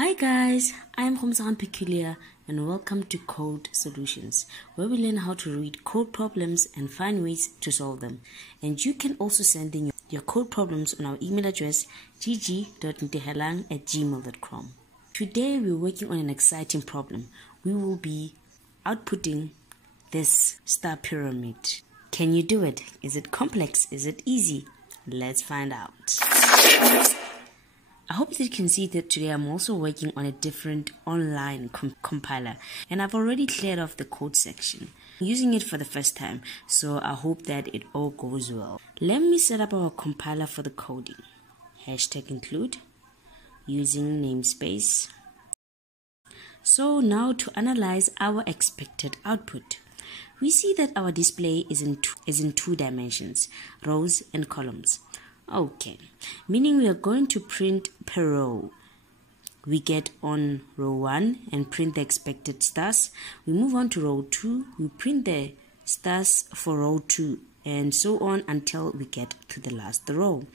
Hi guys, I'm Khomsaran Peculiar and welcome to Code Solutions, where we learn how to read code problems and find ways to solve them. And you can also send in your code problems on our email address gg.ntehelang@gmail.com. Today we're working on an exciting problem. We will be outputting this star pyramid. Can you do it? Is it complex? Is it easy? Let's find out. I hope that you can see that today I'm also working on a different online compiler, and I've already cleared off the code section. I'm using it for the first time, so I hope that it all goes well. Let me set up our compiler for the coding. #include using namespace. So now to analyze our expected output. We see that our display is in two dimensions, rows and columns. Okay, meaning we are going to print per row. We get on row 1 and print the expected stars. We move on to row 2, we print the stars for row 2, and so on until we get to the last row.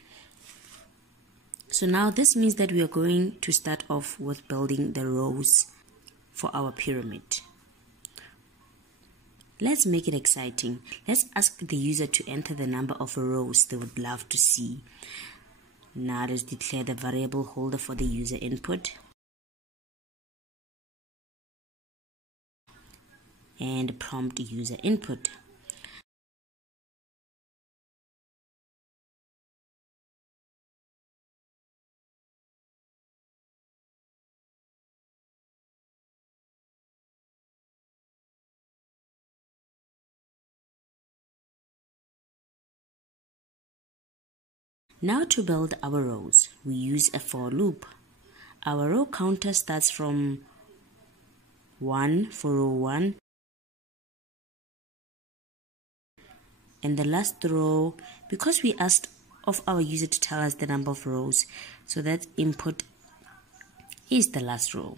So now this means that we are going to start off with building the rows for our pyramid. Let's make it exciting. Let's ask the user to enter the number of rows they would love to see. Now let's declare the variable holder for the user input. And prompt user input. Now to build our rows, we use a for loop. Our row counter starts from 1 for row 1, and the last row, because we asked of our user to tell us the number of rows, so that input is the last row.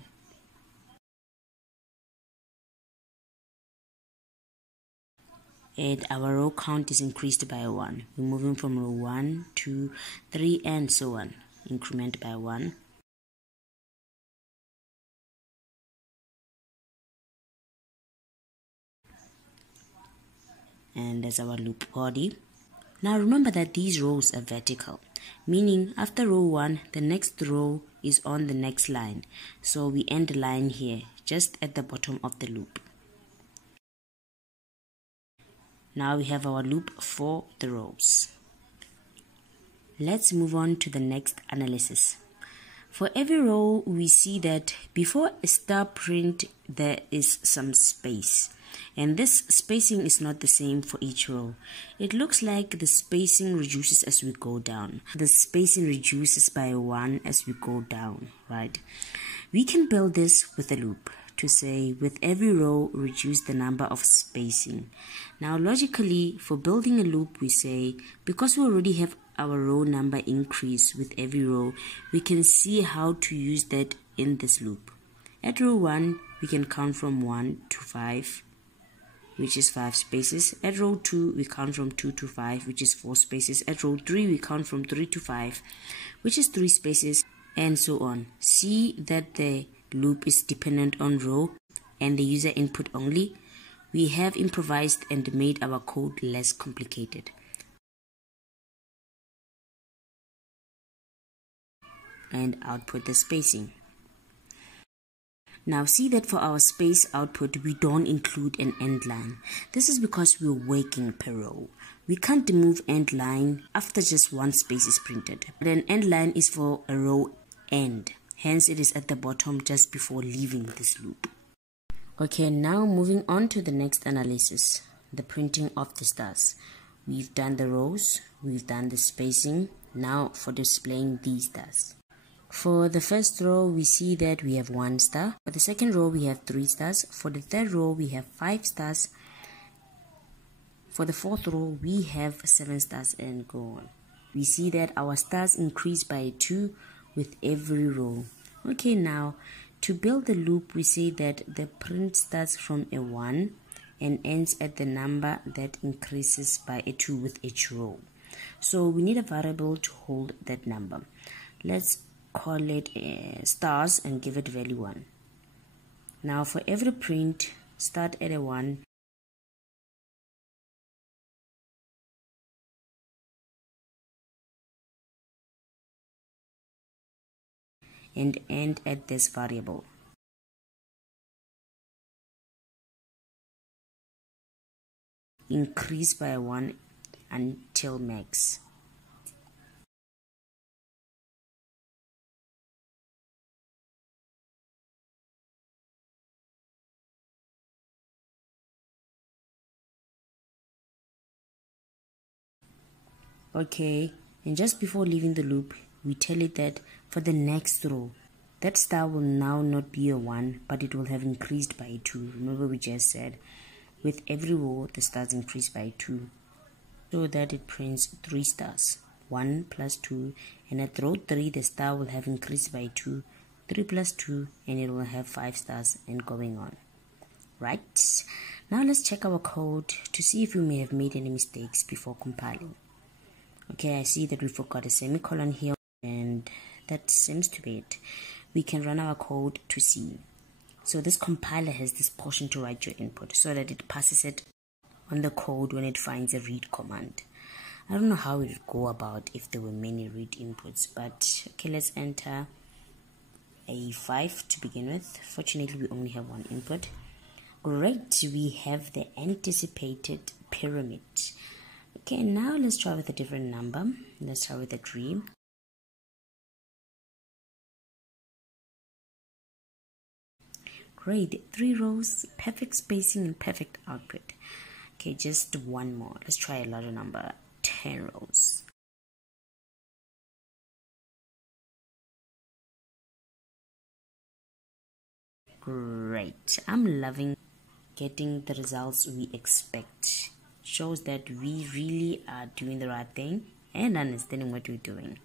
And our row count is increased by 1. We're moving from row 1, 2, 3, and so on. Increment by 1. And there's our loop body. Now remember that these rows are vertical, meaning after row 1, the next row is on the next line. So we end the line here, just at the bottom of the loop. Now we have our loop for the rows. Let's move on to the next analysis. For every row, we see that before a star print, there is some space. And this spacing is not the same for each row. It looks like the spacing reduces as we go down. The spacing reduces by 1 as we go down, right? We can build this with a loop to say with every row reduce the number of spacing. Now logically, for building a loop, we say because we already have our row number increase with every row, we can see how to use that in this loop. At row 1, we can count from 1 to 5, which is 5 spaces. At row 2, we count from 2 to 5, which is 4 spaces. At row 3, we count from 3 to 5, which is 3 spaces, and so on. See that the loop is dependent on row and the user input only. We have improvised and made our code less complicated. And output the spacing. Now see that for our space output, we don't include an end line. This is because we're working per row. We can't remove end line after just one space is printed. But an end line is for a row end. Hence it is at the bottom just before leaving this loop. Okay, now moving on to the next analysis, the printing of the stars. We've done the rows, we've done the spacing. Now for displaying these stars. For the first row, we see that we have 1 star. For the second row, we have 3 stars. For the third row, we have 5 stars. For the fourth row, we have 7 stars, and go on. We see that our stars increase by 2 with every row. Okay, now to build the loop, we say that the print starts from a 1 and ends at the number that increases by a 2 with each row. So we need a variable to hold that number. Let's call it stars and give it value 1. Now for every print, start at a 1 and end at this variable. Increase by 1 until max. Okay, and just before leaving the loop, we tell it that for the next row, that star will now not be a 1, but it will have increased by 2. Remember we just said, with every row, the stars increase by 2. So that it prints 3 stars. 1 plus 2, and at row 3, the star will have increased by 2. 3 plus 2, and it will have 5 stars, and going on. Right? Now let's check our code to see if we may have made any mistakes before compiling. Okay, I see that we forgot a semicolon here, and that seems to be it. We can run our code to see. So this compiler has this portion to write your input so that it passes it on the code when it finds a read command. I don't know how it would go about if there were many read inputs, but okay, let's enter a 5 to begin with. Fortunately, we only have one input. Great, we have the anticipated pyramid. Okay, now let's try with a different number. Let's try with a 3. Great, 3 rows, perfect spacing and perfect output. Okay, just one more. Let's try a larger number, 10 rows. Great, I'm loving getting the results we expect. Shows that we really are doing the right thing and understanding what we're doing,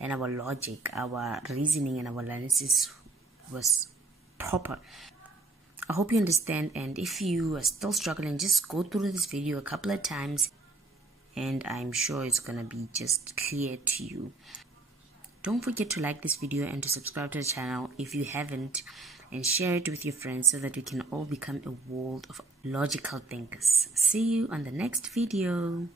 and our logic, our reasoning, and our analysis was proper. I hope you understand, and if you are still struggling, just go through this video a couple of times and I'm sure it's gonna be just clear to you. Don't forget to like this video and to subscribe to the channel if you haven't, and share it with your friends so that we can all become a world of logical thinkers. See you on the next video.